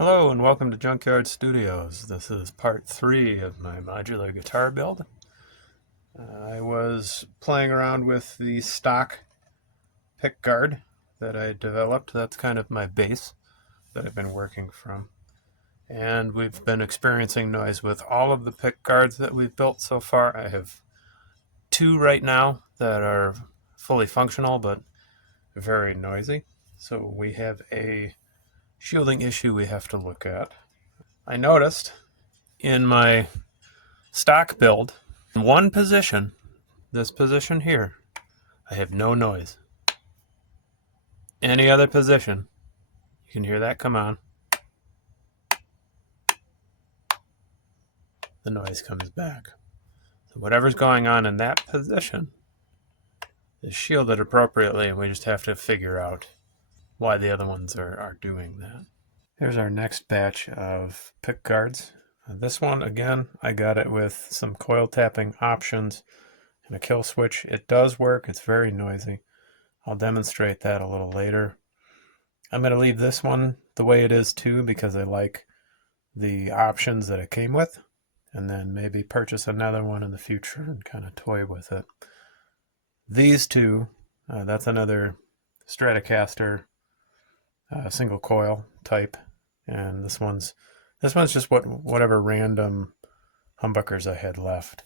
Hello and welcome to Junkyard Studios. This is part 3 of my modular guitar build. I was playing around with the stock pick guard that I developed. That's kind of my base that I've been working from. And we've been experiencing noise with all of the pick guards that we've built so far. I have 2 right now that are fully functional but very noisy. So we have a shielding issue we have to look at. I noticed in my stock build, in one position, this position here, I have no noise. Any other position, you can hear that come on. The noise comes back. So whatever's going on in that position is shielded appropriately, and we just have to figure out why the other ones are doing that. Here's our next batch of pick guards. This one, again, I got it with some coil tapping options and a kill switch. It does work. It's very noisy. I'll demonstrate that a little later. I'm going to leave this one the way it is too because I like the options that it came with, and then maybe purchase another one in the future and kind of toy with it. These two, that's another Stratocaster single coil type, and this one's just whatever random humbuckers I had left.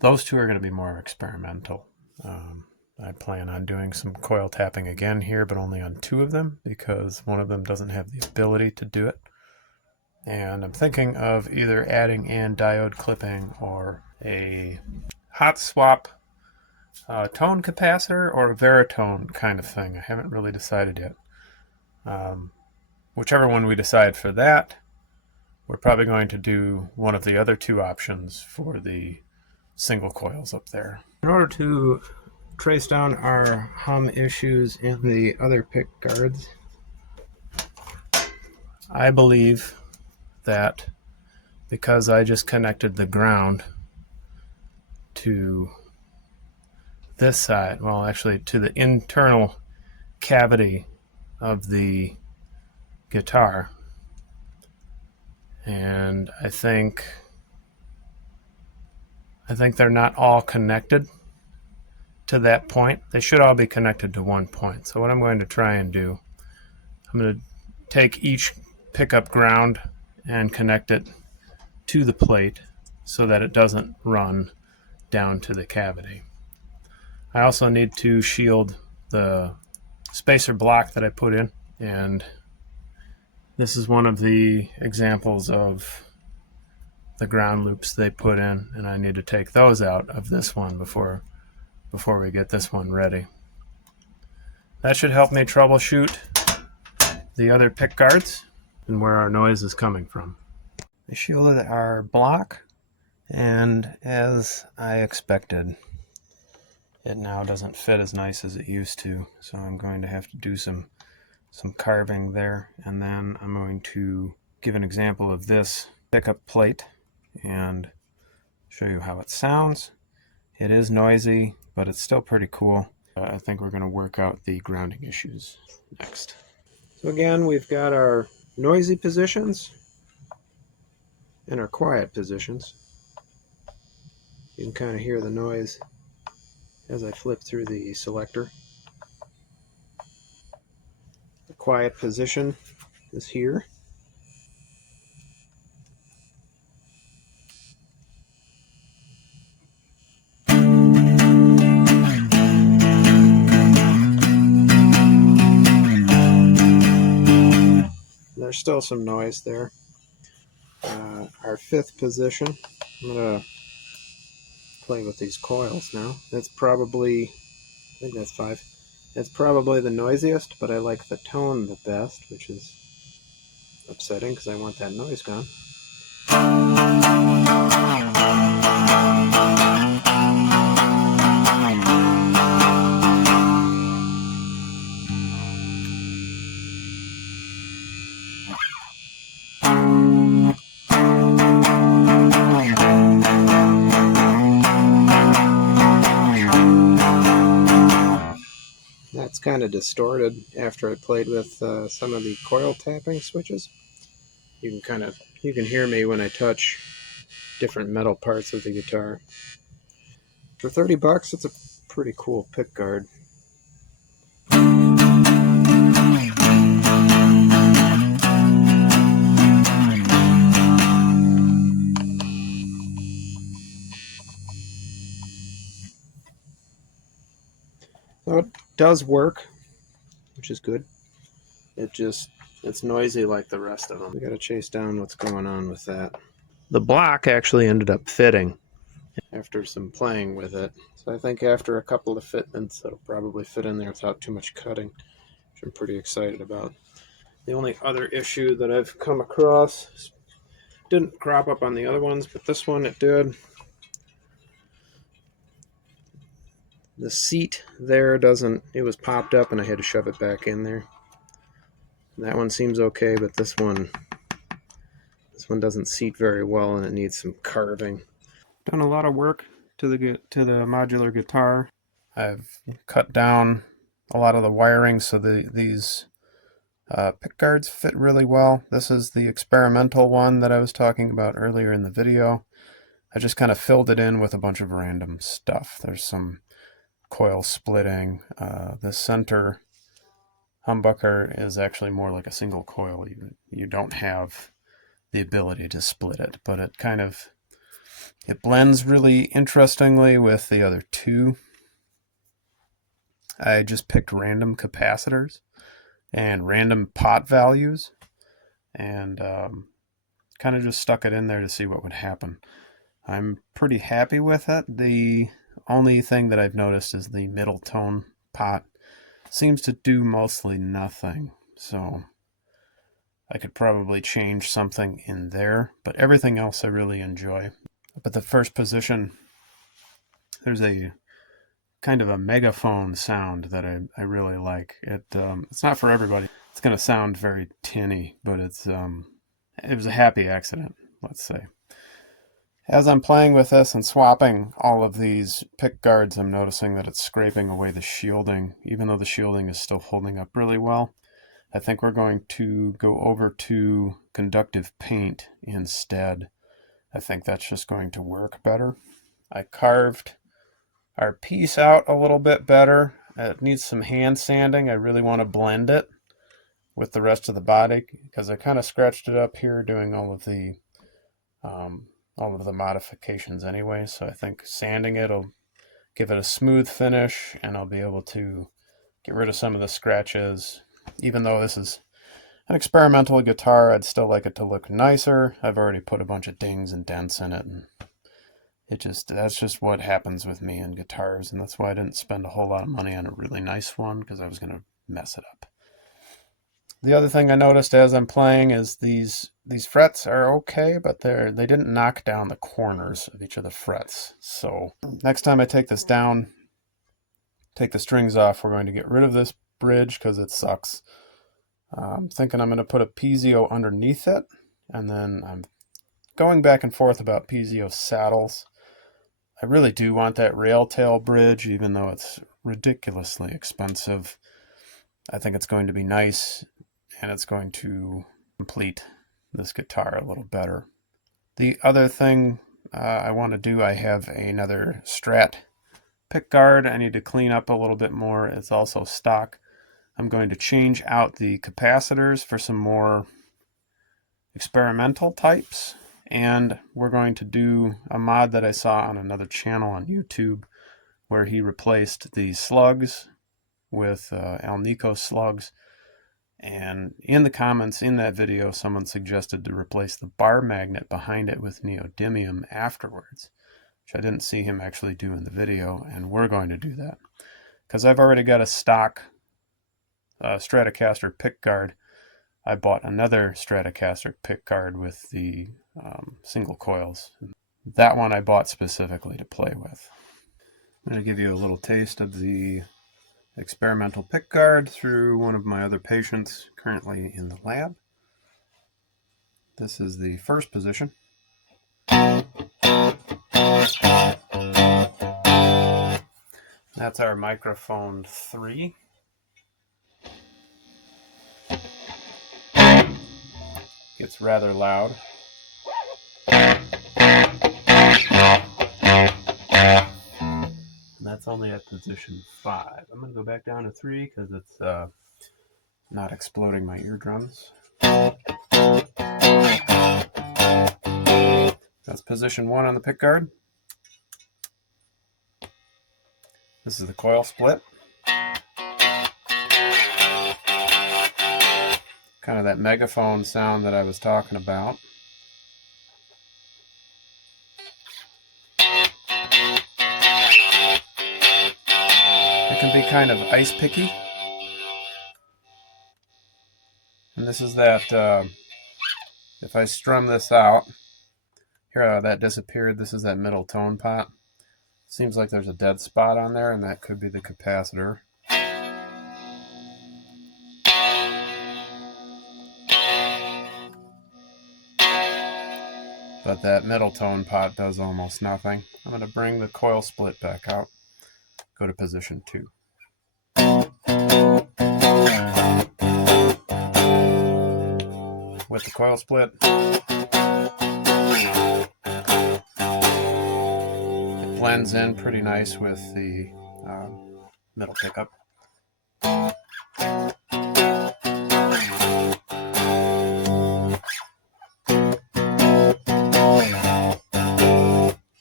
Those two are going to be more experimental. I plan on doing some coil tapping again here, but only on 2 of them because one of them doesn't have the ability to do it. And I'm thinking of either adding in diode clipping or a hot swap tone capacitor or a veritone kind of thing. I haven't really decided yet. Whichever one we decide for that, we're probably going to do one of the other 2 options for the single coils up there. In order to trace down our hum issues in the other pick guards, I believe that because I just connected the ground to this side, well actually to the internal cavity of the guitar, and I think they're not all connected to that point. They should all be connected to one point. So what I'm going to try and do, I'm going to take each pickup ground and connect it to the plate so that it doesn't run down to the cavity. I also need to shield the spacer block that I put in, and this is one of the examples of the ground loops they put in, and I need to take those out of this one before we get this one ready. That should help me troubleshoot the other pick guards and where our noise is coming from. I shielded our block, and as I expected, it now doesn't fit as nice as it used to, so I'm going to have to do some carving there, and then I'm going to give an example of this pickup plate and show you how it sounds. It is noisy, but it's still pretty cool. I think we're going to work out the grounding issues next. So again, we've got our noisy positions and our quiet positions. You can kind of hear the noise as I flip through the selector. The quiet position is here. There's still some noise there. Our 5th position, I'm going to play with these coils now. That's probably, I think that's 5. That's probably the noisiest, but I like the tone the best, which is upsetting because I want that noise gone. That's kind of distorted after I played with some of the coil tapping switches. You can hear me when I touch different metal parts of the guitar. For 30 bucks, it's a pretty cool pick guard. So it does work, which is good. It's noisy like the rest of them. We gotta chase down what's going on with that. The block actually ended up fitting after some playing with it. So I think after a couple of fitments, it'll probably fit in there without too much cutting, which I'm pretty excited about. The only other issue that I've come across, didn't crop up on the other ones, but this one it did. The seat there it was popped up and I had to shove it back in there. That one seems okay, but this one doesn't seat very well and it needs some carving. Done a lot of work to the modular guitar. I've cut down a lot of the wiring so these pick guards fit really well. This is the experimental one that I was talking about earlier in the video. I just kind of filled it in with a bunch of random stuff. There's some coil splitting. The center humbucker is actually more like a single coil. You don't have the ability to split it, but it blends really interestingly with the other two. I just picked random capacitors and random pot values and kind of just stuck it in there to see what would happen. I'm pretty happy with it. The only thing that I've noticed is the middle tone pot seems to do mostly nothing, so I could probably change something in there, but everything else I really enjoy. But the first position, there's a kind of a megaphone sound that I really like. It's not for everybody. It's going to sound very tinny, but it was a happy accident, let's say. As I'm playing with this and swapping all of these pick guards, I'm noticing that it's scraping away the shielding, even though the shielding is still holding up really well. I think we're going to go over to conductive paint instead. I think that's just going to work better. I carved our piece out a little bit better. It needs some hand sanding. I really want to blend it with the rest of the body because I kind of scratched it up here doing all of the modifications anyway. So I think sanding it will give it a smooth finish and I'll be able to get rid of some of the scratches. Even though this is an experimental guitar, I'd still like it to look nicer. I've already put a bunch of dings and dents in it, and that's just what happens with me in guitars, and that's why I didn't spend a whole lot of money on a really nice one, because I was going to mess it up. The other thing I noticed as I'm playing is these frets are okay, but they didn't knock down the corners of each of the frets. So next time I take this down, take the strings off, we're going to get rid of this bridge because it sucks. I'm thinking I'm going to put a piezo underneath it, and then I'm going back and forth about piezo saddles. I really do want that rail tail bridge, even though it's ridiculously expensive. I think it's going to be nice, and it's going to complete this guitar a little better. The other thing I want to do, I have another Strat pickguard I need to clean up a little bit more. It's also stock. I'm going to change out the capacitors for some more experimental types, and we're going to do a mod that I saw on another channel on YouTube where he replaced the slugs with Alnico slugs. And in the comments in that video, someone suggested to replace the bar magnet behind it with neodymium afterwards, which I didn't see him actually do in the video, and we're going to do that. Because I've already got a stock Stratocaster pickguard. I bought another Stratocaster pickguard with the single coils. That one I bought specifically to play with. I'm going to give you a little taste of the experimental pickguard through one of my other patients currently in the lab. This is the first position. That's our microphone 3. Gets rather loud. And that's only at position 5. I'm going to go back down to 3 because it's not exploding my eardrums. That's position 1 on the pickguard. This is the coil split. Kind of that megaphone sound that I was talking about. It can be kind of ice picky. And this is that, if I strum this out, here that disappeared, this is that middle tone pot. Seems like there's a dead spot on there, and that could be the capacitor. But that middle tone pot does almost nothing. I'm going to bring the coil split back out. Go to position 2. With the coil split, it blends in pretty nice with the middle pickup.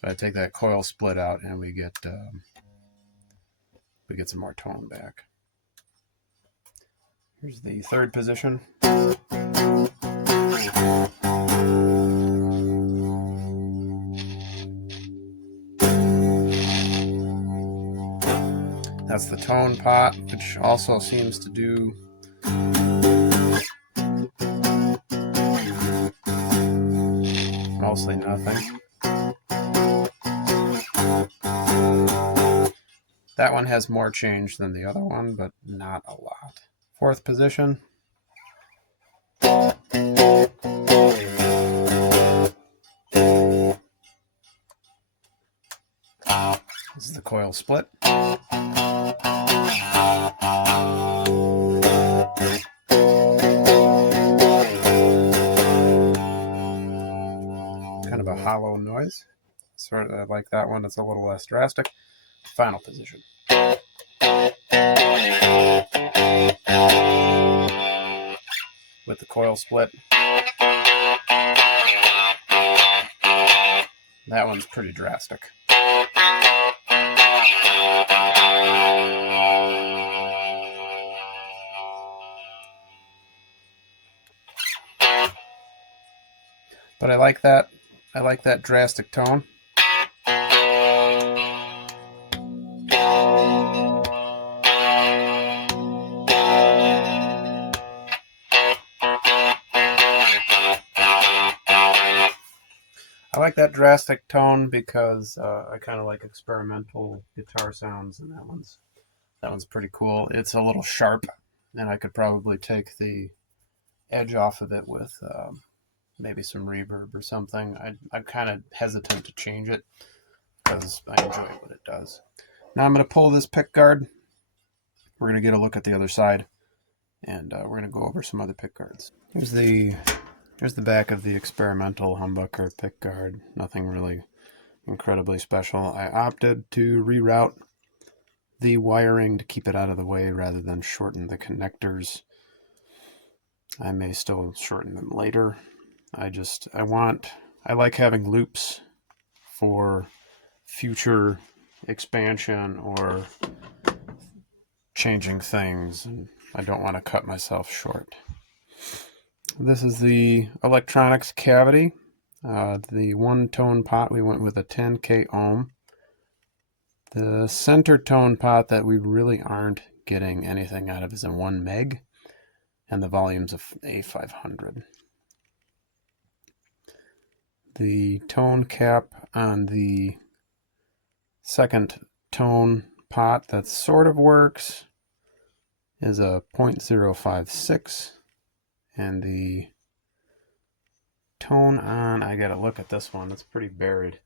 I take that coil split out and we get some more tone back. Here's the third position. That's the tone pot, which also seems to do mostly nothing. That one has more change than the other one, but not a lot. Fourth position. This is the coil split. Kind of a hollow noise. Sort of like that one, it's a little less drastic. Final position. With the coil split. That one's pretty drastic. But I like that drastic tone. I like that drastic tone because I kind of like experimental guitar sounds, and that one's pretty cool. It's a little sharp, and I could probably take the edge off of it with maybe some reverb or something. I'm kind of hesitant to change it because I enjoy what it does. Now I'm going to pull this pickguard. We're going to get a look at the other side, and we're going to go over some other pickguards. Here's the back of the experimental humbucker pickguard. Nothing really incredibly special. I opted to reroute the wiring to keep it out of the way rather than shorten the connectors. I may still shorten them later. I like having loops for future expansion or changing things, and I don't want to cut myself short. This is the electronics cavity. The one tone pot, we went with a 10K ohm. The center tone pot that we really aren't getting anything out of is a 1 meg, and the volume's of A500. The tone cap on the second tone pot that sort of works is a 0.056. And the tone on, I gotta look at this one, it's pretty buried.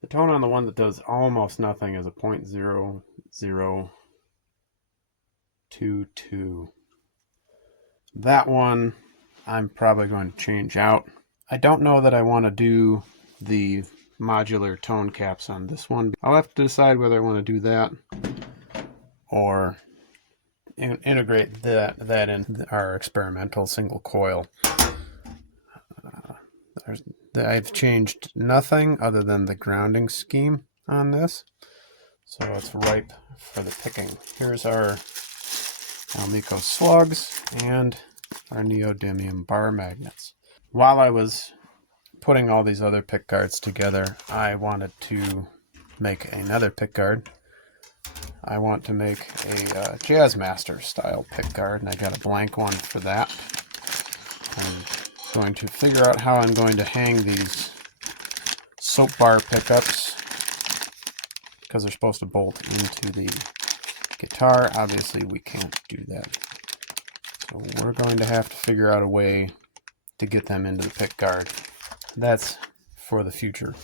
The tone on the one that does almost nothing is a 0.0022. That one I'm probably going to change out. I don't know that I want to do the modular tone caps on this one. I'll have to decide whether I want to do that or integrate that in our experimental single coil. I've changed nothing other than the grounding scheme on this, so it's ripe for the picking. Here's our Alnico slugs and our neodymium bar magnets. While I was putting all these other pick guards together, I wanted to make another pick guard. I want to make a Jazzmaster style pick guard, and I got a blank one for that. I'm going to figure out how I'm going to hang these soap bar pickups, because they're supposed to bolt into the guitar. Obviously we can't do that, so we're going to have to figure out a way to get them into the pick guard. That's for the future.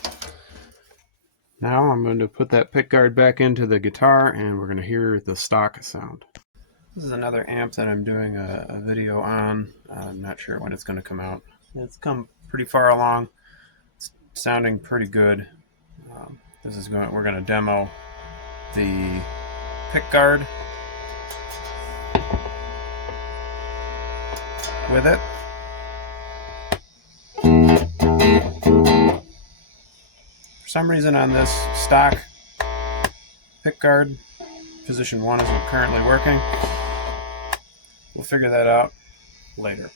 Now I'm going to put that pick guard back into the guitar, and we're going to hear the stock sound. This is another amp that I'm doing a video on. I'm not sure when it's going to come out. It's come pretty far along. It's sounding pretty good. We're going to demo the pick guard with it. For some reason on this stock pick guard, position 1 isn't currently working. We'll figure that out later.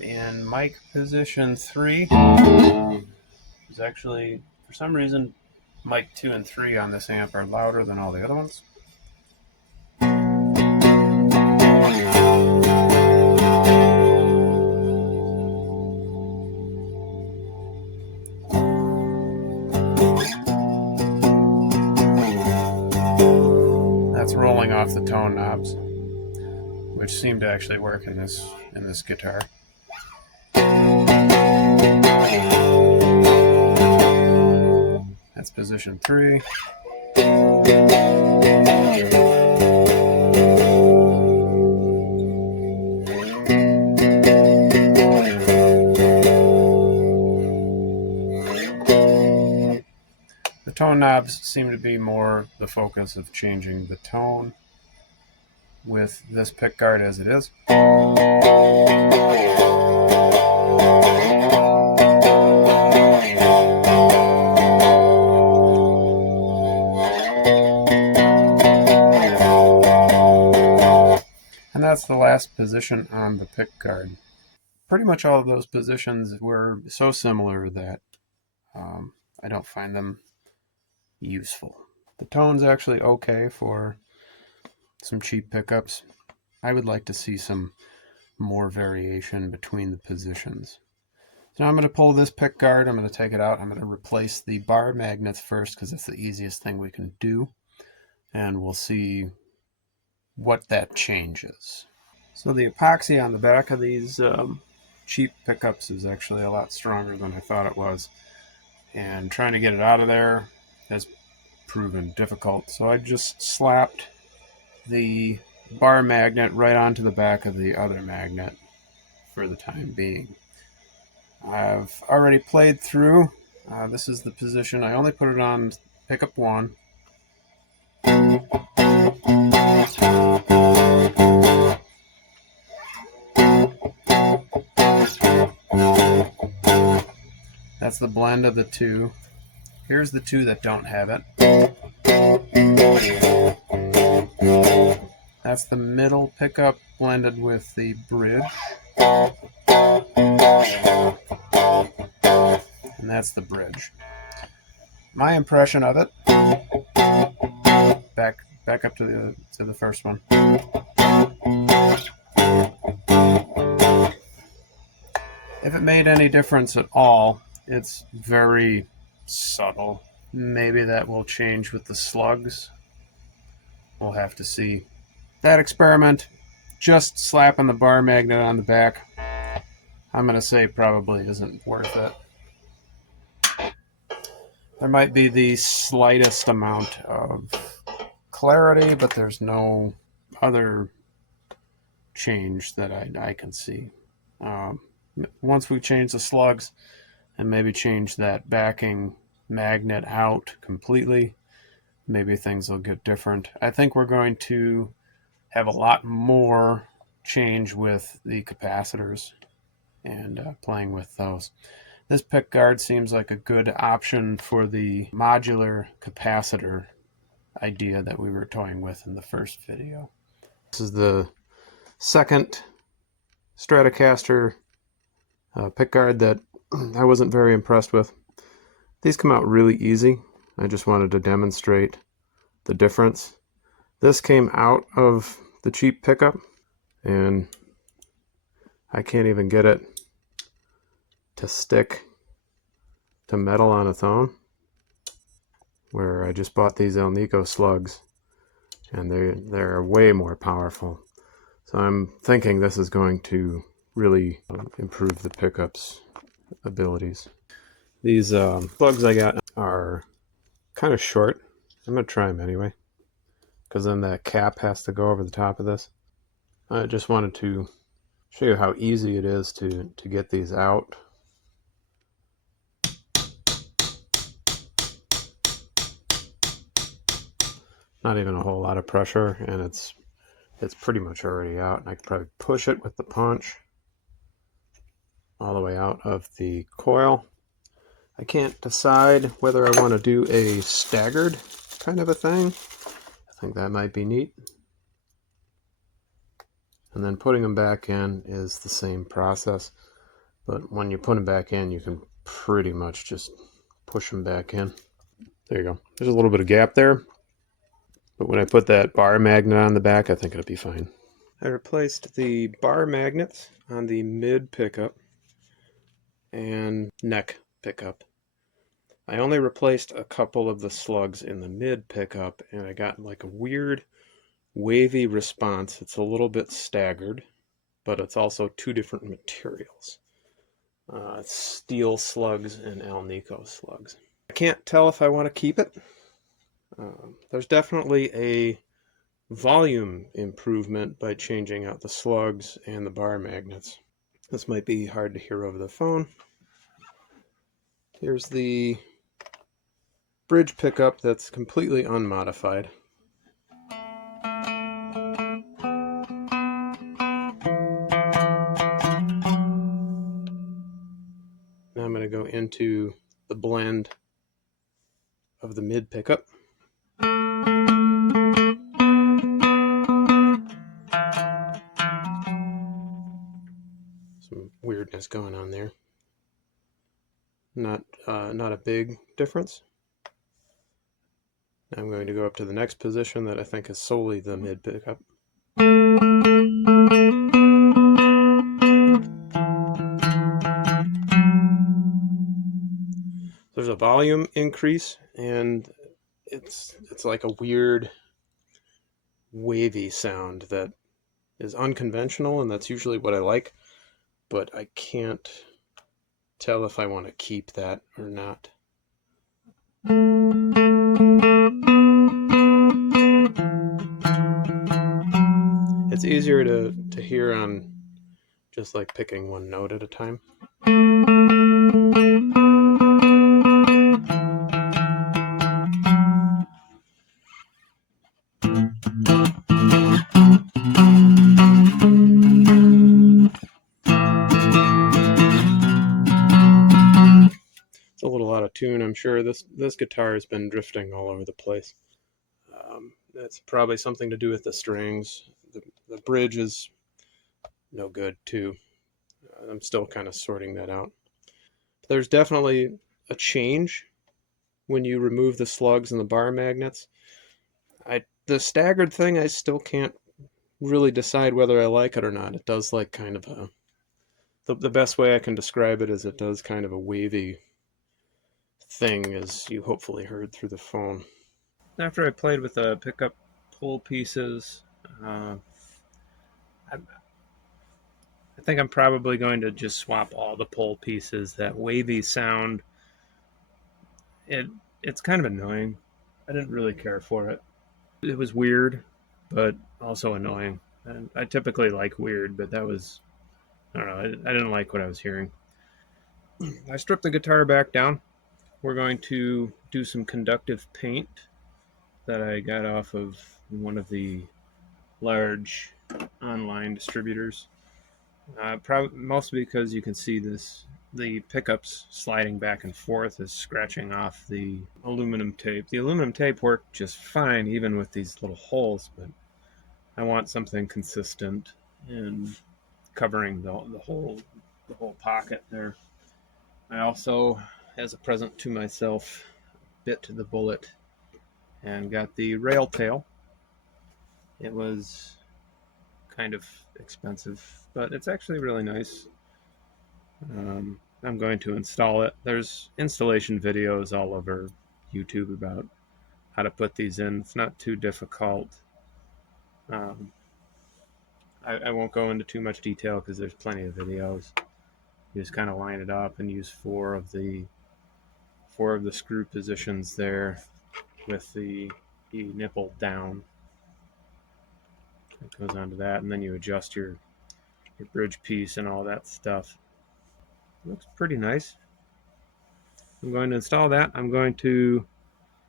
In mic position 3 is actually, for some reason, mic 2 and 3 on this amp are louder than all the other ones. That's rolling off the tone knobs, which seem to actually work in this guitar. That's position 3. The tone knobs seem to be more the focus of changing the tone with this pick guard as it is. And that's the last position on the pick guard. Pretty much all of those positions were so similar that I don't find them useful. The tone's actually okay for some cheap pickups. I would like to see some more variation between the positions. So now I'm going to pull this pick guard, I'm going to take it out, I'm going to replace the bar magnets first because it's the easiest thing we can do, and we'll see what that changes. So the epoxy on the back of these cheap pickups is actually a lot stronger than I thought it was, and trying to get it out of there has proven difficult. So I just slapped the bar magnet right onto the back of the other magnet for the time being. I've already played through. This is the position. I only put it on pickup 1. That's the blend of the two. Here's the two that don't have it. That's the middle pickup blended with the bridge. And that's the bridge. My impression of it, back up to the first one. If it made any difference at all, it's very subtle. Maybe that will change with the slugs. We'll have to see. That experiment, just slapping the bar magnet on the back, I'm going to say probably isn't worth it. There might be the slightest amount of clarity, but there's no other change that I can see. Once we change the slugs and maybe change that backing magnet out completely, maybe things will get different. I think we're going to have a lot more change with the capacitors and playing with those. This pick guard seems like a good option for the modular capacitor idea that we were toying with in the first video. This is the second Stratocaster pick guard that I wasn't very impressed with. These come out really easy. I just wanted to demonstrate the difference. This came out of the cheap pickup, and I can't even get it to stick to metal on its own, where I just bought these Alnico slugs, and they're way more powerful. So I'm thinking this is going to really improve the pickup's abilities. These slugs I got are kind of short. I'm going to try them anyway, because then that cap has to go over the top of this. I just wanted to show you how easy it is to get these out. Not even a whole lot of pressure, and it's pretty much already out. And I could probably push it with the punch all the way out of the coil. I can't decide whether I want to do a staggered kind of a thing. I think that might be neat. And then putting them back in is the same process, but when you put them back in, you can pretty much just push them back in. There you go. There's a little bit of gap there, but when I put that bar magnet on the back, I think it'll be fine. I replaced the bar magnets on the mid pickup and neck pickup. I only replaced a couple of the slugs in the mid pickup, and I got like a weird wavy response. It's a little bit staggered, but it's also two different materials. It's steel slugs and Alnico slugs. I can't tell if I want to keep it. There's definitely a volume improvement by changing out the slugs and the bar magnets. This might be hard to hear over the phone. Here's the bridge pickup that's completely unmodified. Now I'm going to go into the blend of the mid pickup. Some weirdness going on there. Not a big difference. Now I'm going to go up to the next position that I think is solely the mid pickup. There's a volume increase, and it's like a weird wavy sound that is unconventional, and that's usually what I like, but I can't tell if I want to keep that or not. It's easier to hear on just like picking one note at a time. It's a little out of tune, I'm sure. This guitar has been drifting all over the place. That's probably something to do with the strings. The bridge is no good too. I'm still kind of sorting that out. There's definitely a change when you remove the slugs and the bar magnets. The staggered thing, I still can't really decide whether I like it or not. It does like kind of a... The best way I can describe it is it does kind of a wavy thing, as you hopefully heard through the phone. After I played with the pickup pull pieces, I think I'm probably going to just swap all the pull pieces. That wavy sound, it's kind of annoying. I didn't really care for it. It was weird, but also annoying. And I typically like weird, but that was, I don't know, I didn't like what I was hearing. I stripped the guitar back down. We're going to do some conductive paint that I got off of one of the large online distributors. Mostly because you can see the pickups sliding back and forth is scratching off the aluminum tape. The aluminum tape worked just fine even with these little holes, but I want something consistent and covering the whole pocket there. I also, as a present to myself, bit the bullet and got the rail tail. It was kind of expensive, but it's actually really nice. I'm going to install it. There's installation videos all over YouTube about how to put these in. It's not too difficult. Um, I won't go into too much detail because there's plenty of videos. You just kind of line it up and use four of the screw positions there with the nipple down. It goes onto that, and then you adjust your bridge piece and all that stuff. It looks pretty nice. I'm going to install that. I'm going to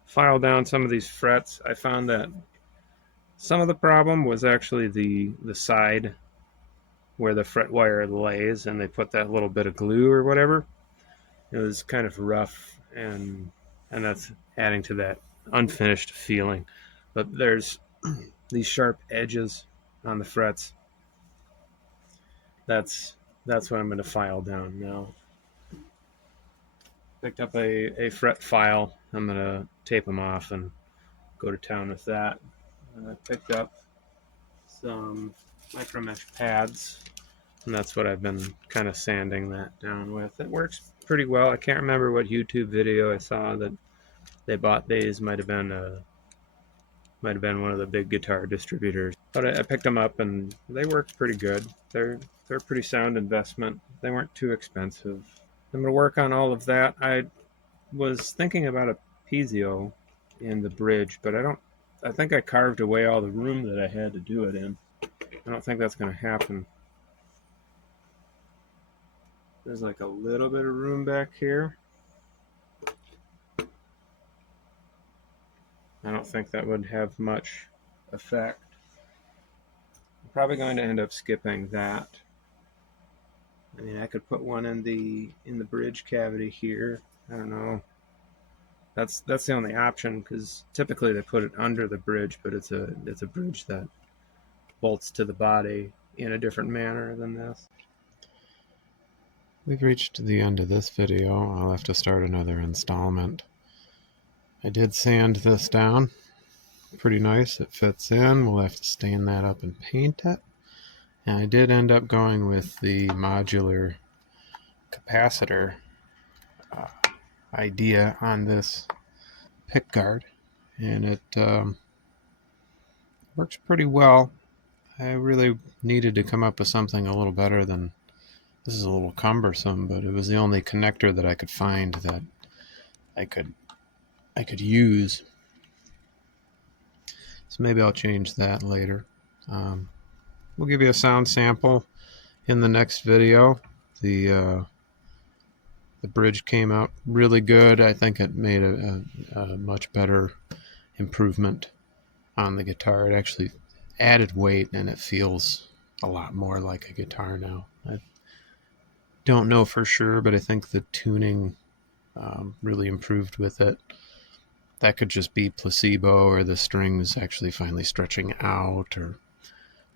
file down some of these frets. I found that some of the problem was actually the side where the fret wire lays, and they put that little bit of glue or whatever. It was kind of rough, and that's adding to that unfinished feeling. But there's these sharp edges on the frets. That's what I'm going to file down now. Picked up a fret file. I'm going to tape them off and go to town with that. And I picked up some micro mesh pads, and that's what I've been kind of sanding that down with. It works pretty well. I can't remember what YouTube video I saw that they bought these. Might have been one of the big guitar distributors, but I picked them up and they worked pretty good. They're a pretty sound investment. They weren't too expensive. I'm going to work on all of that. I was thinking about a piezo in the bridge, but I think I carved away all the room that I had to do it in. I don't think that's going to happen. There's like a little bit of room back here. I don't think that would have much effect. I'm probably going to end up skipping that. I mean, I could put one in the bridge cavity here. I don't know. That's the only option, because typically they put it under the bridge, but it's a bridge that bolts to the body in a different manner than this. We've reached the end of this video. I'll have to start another installment. I did sand this down. Pretty nice. It fits in. We'll have to stain that up and paint it. And I did end up going with the modular capacitor idea on this pick guard, and it works pretty well. I really needed to come up with something a little better than this. Is a little cumbersome, but it was the only connector that I could find that I could use. So maybe I'll change that later. We'll give you a sound sample in the next video. The bridge came out really good. I think it made a much better improvement on the guitar. It actually added weight, and it feels a lot more like a guitar now. I don't know for sure, but I think the tuning really improved with it. That could just be placebo, or the strings actually finally stretching out, or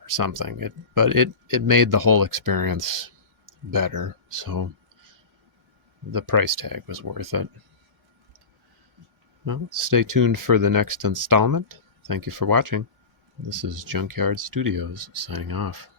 something. But it made the whole experience better, so the price tag was worth it. Well, stay tuned for the next installment. Thank you for watching. This is Junkyard Studios signing off.